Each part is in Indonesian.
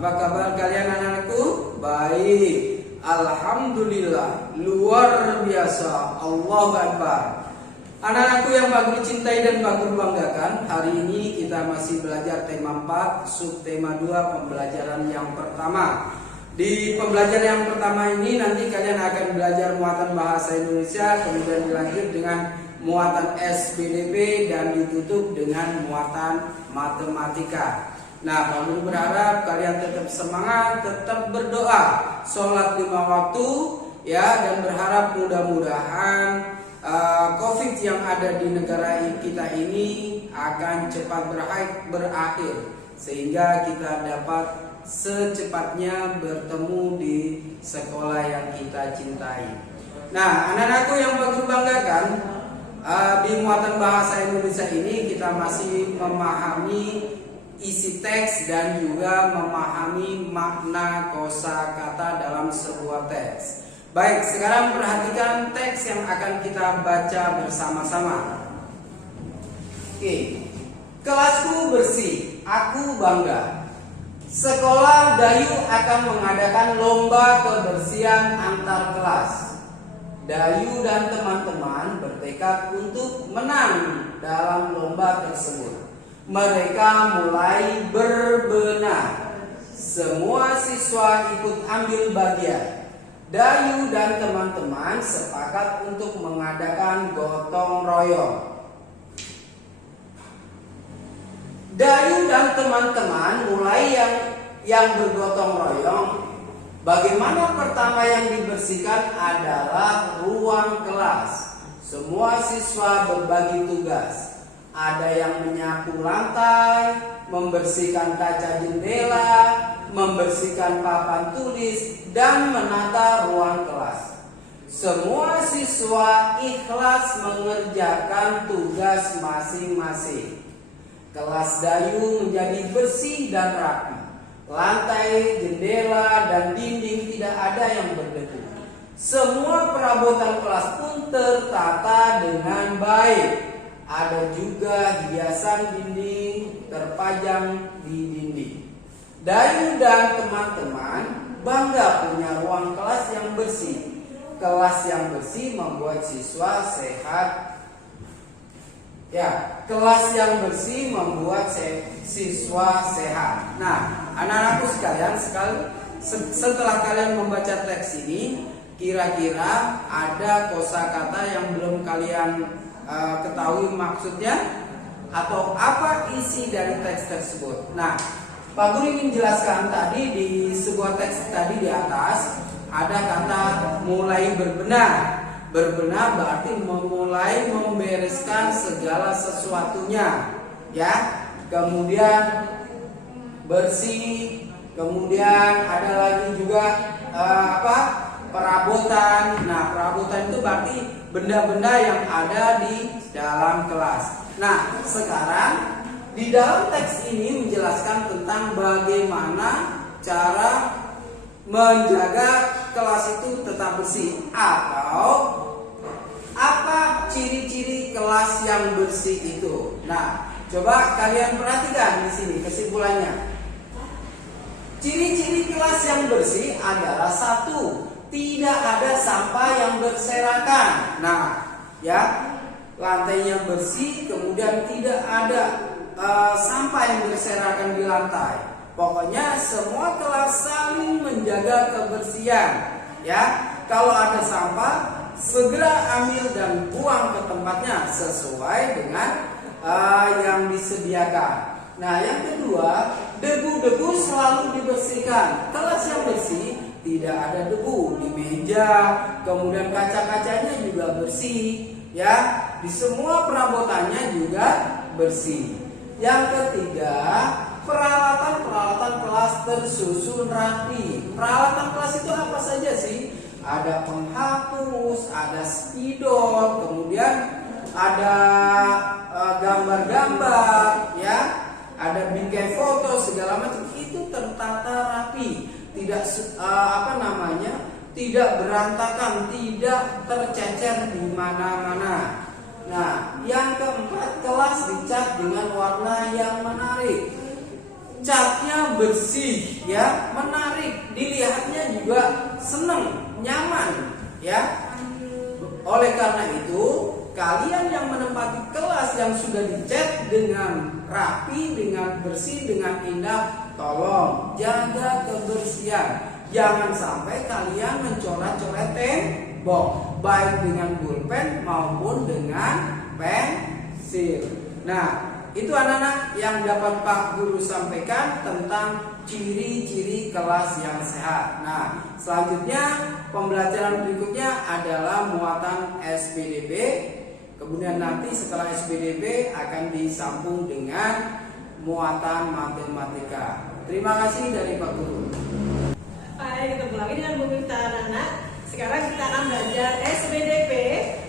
Apa kabar kalian anak-anakku? Baik, alhamdulillah, luar biasa, Allahu Akbar. Anak-anakku yang Pak Guru cintai dan Pak Guru banggakan, hari ini kita masih belajar tema 4, subtema 2, pembelajaran yang pertama. Di pembelajaran yang pertama ini nanti kalian akan belajar muatan bahasa Indonesia, kemudian dilanjut dengan muatan SPDP dan ditutup dengan muatan matematika. Nah, Pak Guru berharap kalian tetap semangat, tetap berdoa, sholat 5 waktu, ya, dan berharap mudah-mudahan COVID yang ada di negara kita ini akan cepat berakhir sehingga kita dapat secepatnya bertemu di sekolah yang kita cintai. Nah, anak-anakku yang Pak Guru banggakan, di muatan bahasa Indonesia ini kita masih memahami isi teks dan juga memahami makna kosakata dalam sebuah teks. Baik, sekarang perhatikan teks yang akan kita baca bersama-sama. Oke. Kelasku bersih, aku bangga. Sekolah Dayu akan mengadakan lomba kebersihan antar kelas. Dayu dan teman-teman bertekad untuk menang dalam lomba tersebut. Mereka mulai berbenah. Semua siswa ikut ambil bagian. Dayu dan teman-teman sepakat untuk mengadakan gotong royong. Dayu dan teman-teman mulai yang bergotong royong. Bagaimana pertama yang dibersihkan adalah ruang kelas. Semua siswa berbagi tugas. Ada yang menyapu lantai, membersihkan kaca jendela, membersihkan papan tulis, dan menata ruang kelas. Semua siswa ikhlas mengerjakan tugas masing-masing. Kelas Dayu menjadi bersih dan rapi. Lantai, jendela, dan dinding tidak ada yang berdebu. Semua perabotan kelas pun tertata dengan baik. Ada juga hiasan dinding terpajang di dinding. Dayu dan teman-teman bangga punya ruang kelas yang bersih. Kelas yang bersih membuat siswa sehat. Ya, kelas yang bersih membuat siswa sehat. Nah, anak-anakku sekalian, setelah kalian membaca teks ini, kira-kira ada kosakata yang belum kalian ketahui maksudnya atau apa isi dari teks tersebut. Nah, Pak Guru ingin jelaskan tadi di sebuah teks tadi di atas ada kata mulai berbenah. Berbenah berarti memulai membereskan segala sesuatunya, ya. Kemudian bersih, kemudian ada lagi juga perabotan. Nah, perabotan itu berarti benda-benda yang ada di dalam kelas. Nah, sekarang di dalam teks ini menjelaskan tentang bagaimana cara menjaga kelas itu tetap bersih atau apa ciri-ciri kelas yang bersih itu. Nah, coba kalian perhatikan di sini kesimpulannya. Ciri-ciri kelas yang bersih adalah 1, tidak ada sampah yang berserakan. Nah, ya, lantainya bersih, kemudian tidak ada sampah yang berserakan di lantai. Pokoknya semua kelas saling menjaga kebersihan. Ya, kalau ada sampah segera ambil dan buang ke tempatnya sesuai dengan yang disediakan. Nah, yang kedua, debu-debu selalu dibersihkan. Kelas yang bersih tidak ada debu di meja, kemudian kaca-kacanya juga bersih, ya. Di semua perabotannya juga bersih. Yang ketiga, peralatan kelas tersusun rapi. Peralatan kelas itu apa saja sih? Ada penghapus, ada spidol, kemudian ada gambar-gambar, ya, ada bingkai foto segala macam. Itu tertata rapi, tidak tidak berantakan, tidak tercecer di mana-mana. Nah, yang keempat, kelas dicat dengan warna yang menarik. catnya bersih, ya, menarik, dilihatnya juga senang, nyaman, ya. Oleh karena itu, kalian yang menempati kelas yang sudah dicat dengan rapi, dengan bersih, dengan indah, tolong jaga kebersihan. Jangan sampai kalian mencoret-coret tembok, baik dengan pulpen maupun dengan pensil. Nah, itu anak-anak yang dapat Pak Guru sampaikan tentang ciri-ciri kelas yang sehat. Nah, selanjutnya pembelajaran berikutnya adalah muatan SPDB. Kemudian nanti setelah SPDB akan disambung dengan muatan matematika. Terima kasih dari Pak Guru. Baik, ketemu lagi dengan Bu Miftah anak-anak. Sekarang kita akan belajar SPDP,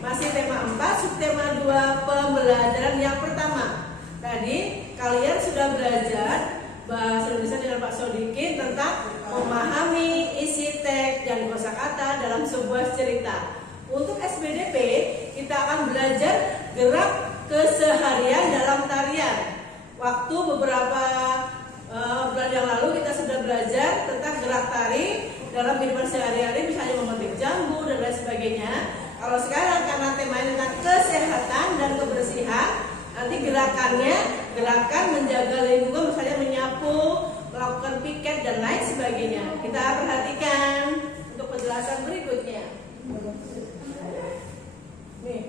masih tema 4, subtema 2, pembelajaran yang pertama. Tadi kalian sudah belajar bahasa Indonesia dengan Pak Sodikin tentang memahami isi teks dan kosakata dalam sebuah cerita. Untuk SPDP, kita akan belajar gerak keseharian dalam tarian. Waktu beberapa bulan yang lalu kita sudah belajar tentang gerak tari dalam kehidupan sehari-hari, misalnya memetik jambu dan lain sebagainya. Kalau sekarang karena temanya tentang kesehatan dan kebersihan, nanti gerakan menjaga lingkungan, misalnya menyapu, melakukan piket dan lain sebagainya. Kita perhatikan untuk penjelasan berikutnya. Nih,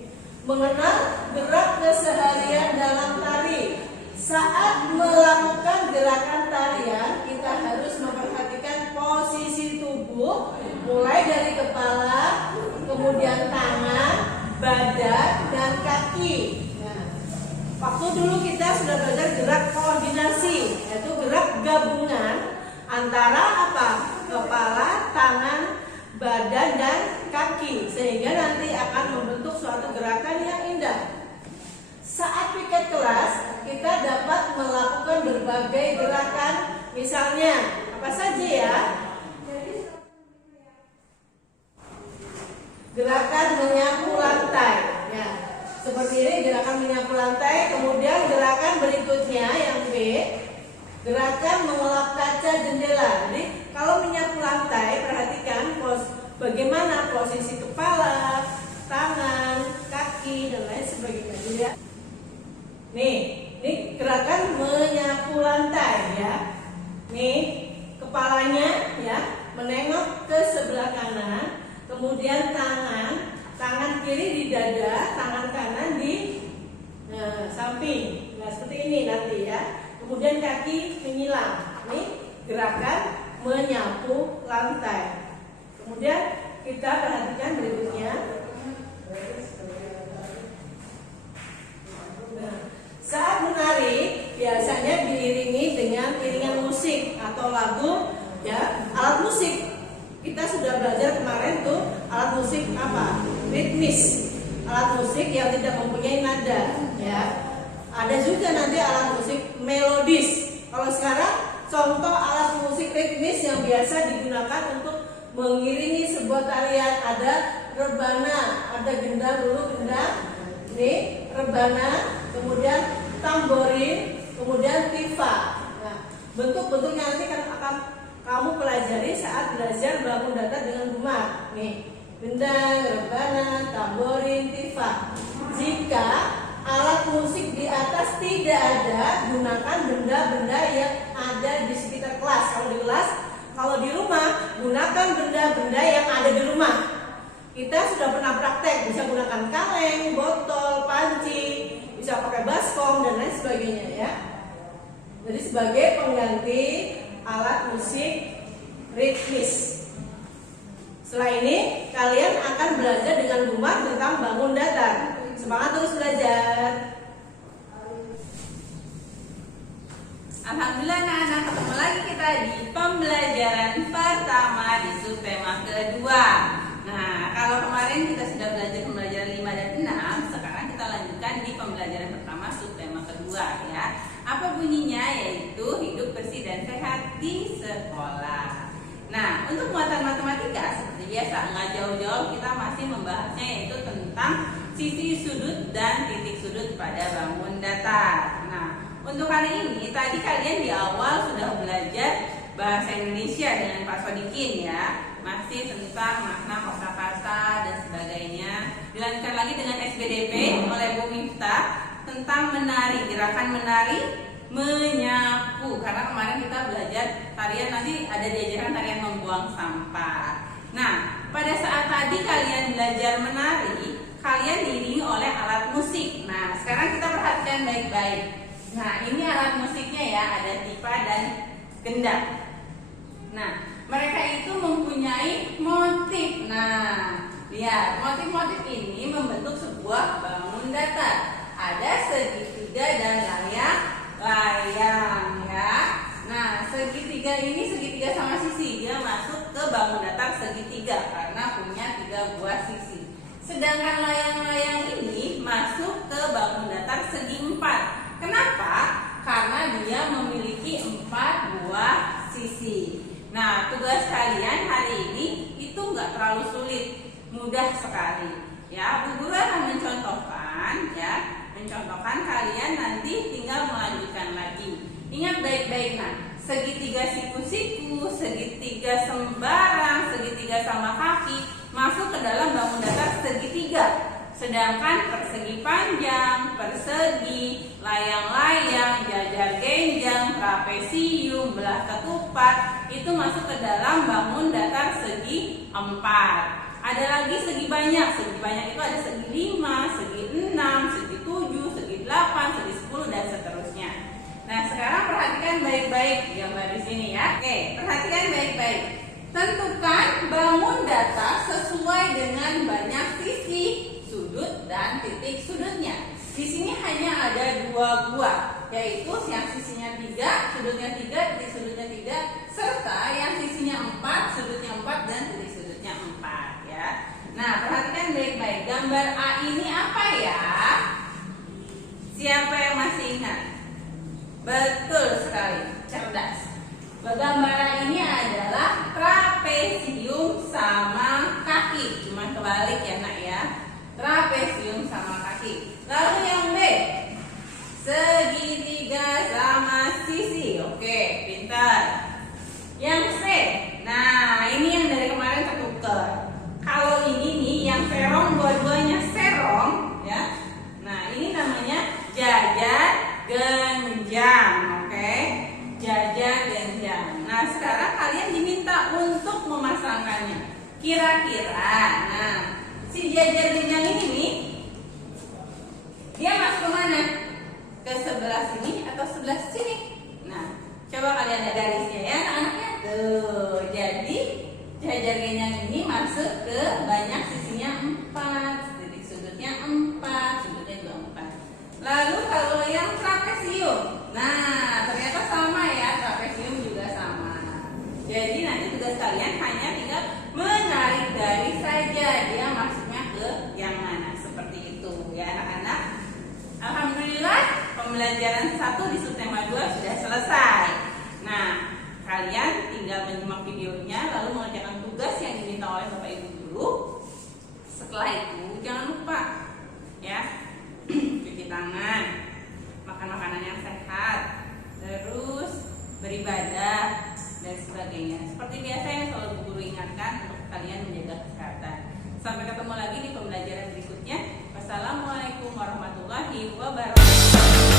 mengenal gerak keseharian dalam tari. Saat melakukan gerakan tarian, kita harus memperhatikan posisi tubuh, mulai dari kepala, kemudian tangan, badan, dan kaki. Nah, waktu dulu kita sudah belajar gerak koordinasi, yaitu gerak gabungan antara apa? Kepala, tangan, badan, dan kaki, sehingga nanti akan membentuk suatu gerakan yang indah. Saat piket kelas, kita dapat melakukan berbagai gerakan, misalnya apa saja ya? Gerakan menyapu lantai, ya, seperti ini gerakan menyapu lantai. Kemudian gerakan berikutnya yang B, gerakan mengelap kaca jendela. Jadi kalau menyapu lantai, perhatikan bagaimana posisi kepala, tangan, kaki, dan lain sebagainya. Ya. Nih, ini gerakan menyapu lantai ya. Nih, kepalanya ya menengok ke sebelah kanan, kemudian tangan kiri di dada, tangan kanan di samping. Nah, seperti ini nanti ya. Kemudian kaki menyilang. Ini gerakan menyapu lantai. Kemudian kita perhatikan berikutnya. Saat menari biasanya diiringi dengan iringan musik atau lagu, ya, alat musik. Kita sudah belajar kemarin tuh alat musik apa? Ritmis. Alat musik yang tidak mempunyai nada, ya. Ada juga nanti alat musik melodis. Kalau sekarang contoh alat musik ritmis yang biasa digunakan untuk mengiringi sebuah tarian, ada rebana, ada gendang dulu, gendang. Ini rebana, kemudian tamborin, kemudian tifa. Nah, bentuk-bentuknya nanti akan kamu pelajari saat belajar bangun datar dengan rumah. Nih, gendang, rebana, tamborin, tifa. Jika alat musik di atas tidak ada, gunakan benda-benda yang ada di sekitar kelas. Kalau di rumah, gunakan benda-benda yang ada di rumah. Kita sudah pernah praktek, bisa gunakan kaleng, botol, panci, bisa pakai baskom dan lain sebagainya ya. Jadi sebagai pengganti alat musik ritmis. Setelah ini kalian akan belajar dengan rumah tentang bangun datar. Semangat terus belajar. Alhamdulillah anak-anak, ketemu lagi kita di pembelajaran pertama di subtema kedua. Nah, kalau kemarin kita sudah belajar pembelajaran 5 dan 6, sekarang kita lanjutkan di pembelajaran pertama subtema kedua ya. Apa bunyinya? Yaitu hidup bersih dan sehat di sekolah. Nah, untuk muatan matematika seperti biasa, nggak jauh-jauh kita masih membahasnya, yaitu tentang sisi sudut dan titik sudut pada bangun datar. Nah, Untuk hari ini tadi kalian di awal sudah belajar bahasa Indonesia dengan Pak Sodikin ya, masih tentang makna kosakata dan sebagainya. Dilanjutkan lagi dengan SBDP oleh Bu Miftah tentang menari, gerakan menari, menyapu. Karena kemarin kita belajar tarian, nanti ada diajarkan tarian membuang sampah. Nah, pada saat tadi kalian belajar menari, kalian diiringi oleh alat musik. Nah, sekarang kita perhatikan baik-baik. Nah, ini alat musiknya ya, ada tipa dan gendang. Nah, mereka itu mempunyai motif. Nah, lihat, motif-motif ini membentuk sebuah bangun datar. Ada segitiga dan layang ya. Nah, segitiga ini segitiga sama sisi, dia masuk ke bangun datar segitiga karena punya 3 buah sisi. Sedangkan layang-layang ini masuk ke bangun datar segi 4. Kenapa? Karena dia memiliki 4 buah sisi. Nah, tugas kalian hari ini itu nggak terlalu sulit, mudah sekali. Ya, Bu Guru akan mencontohkan kalian nanti tinggal melanjutkan lagi. Ingat baik-baik, nah, segitiga siku-siku, segitiga sembarang, segitiga sama kaki masuk ke dalam bangun datar segitiga. Sedangkan persegi panjang, persegi, layang-layang, jajar genjang, trapesium, belah ketupat itu masuk ke dalam bangun datar segi 4. Ada lagi segi banyak itu ada segi 5, segi 6, segi 7, segi 8, segi 10 dan seterusnya. Nah, sekarang perhatikan baik-baik gambar di sini ya. Oke, perhatikan baik-baik. Tentukan bangun datar sesuai dengan banyak sisi, sudut dan titik sudutnya. Di sini hanya ada 2 buah, yaitu yang sisinya 3, sudutnya 3, titik sudutnya 3, serta yang sisinya 4, sudutnya 4 dan titik sudutnya 4 ya. Nah, perhatikan baik-baik. Gambar A ini apa ya? Siapa yang masih ingat? Betul sekali, cerdas. Gambar A ini adalah trapesium sama kaki. Cuma kebalik ya nak ya. Trapesium sama kaki. Lalu yang B, segitiga sama sisi. Oke, pintar. Yang C, nah ini yang dari kemarin tertukar. Kalau ini nih yang serong, dua-duanya serong ya. Nah, ini namanya jajar genjang. Oke, jajar genjang. Nah, sekarang kalian diminta untuk memasangkannya. Kira-kira, nah si jajar genjang ini nih, dia masuk ke mana? Ke sebelah sini atau sebelah sini? Nah, coba kalian lihat garisnya ya anak-anaknya. Tuh, jadi jajar genjang ini masuk ke banyak sisinya 4, titik sudutnya 4, sudutnya juga 4. Lalu kalau yang trapesium, nah ternyata sama ya, trapesium juga sama. Jadi nanti tugas kalian hanya tinggal menarik garis saja, dia masuknya ke yang mana, seperti itu ya anak-anak. Alhamdulillah pembelajaran 1 di subtema 2 sudah selesai. Nah, kalian tinggal menyimak videonya lalu mengerjakan tugas yang diminta oleh Bapak Ibu guru. Setelah itu jangan lupa ya cuci tangan, makan makanan yang sehat, terus beribadah dan sebagainya. Seperti biasa yang selalu guru ingatkan untuk kalian menjaga kesehatan. Sampai ketemu lagi di pembelajaran berikutnya. Wassalamualaikum warahmatullahi wabarakatuh.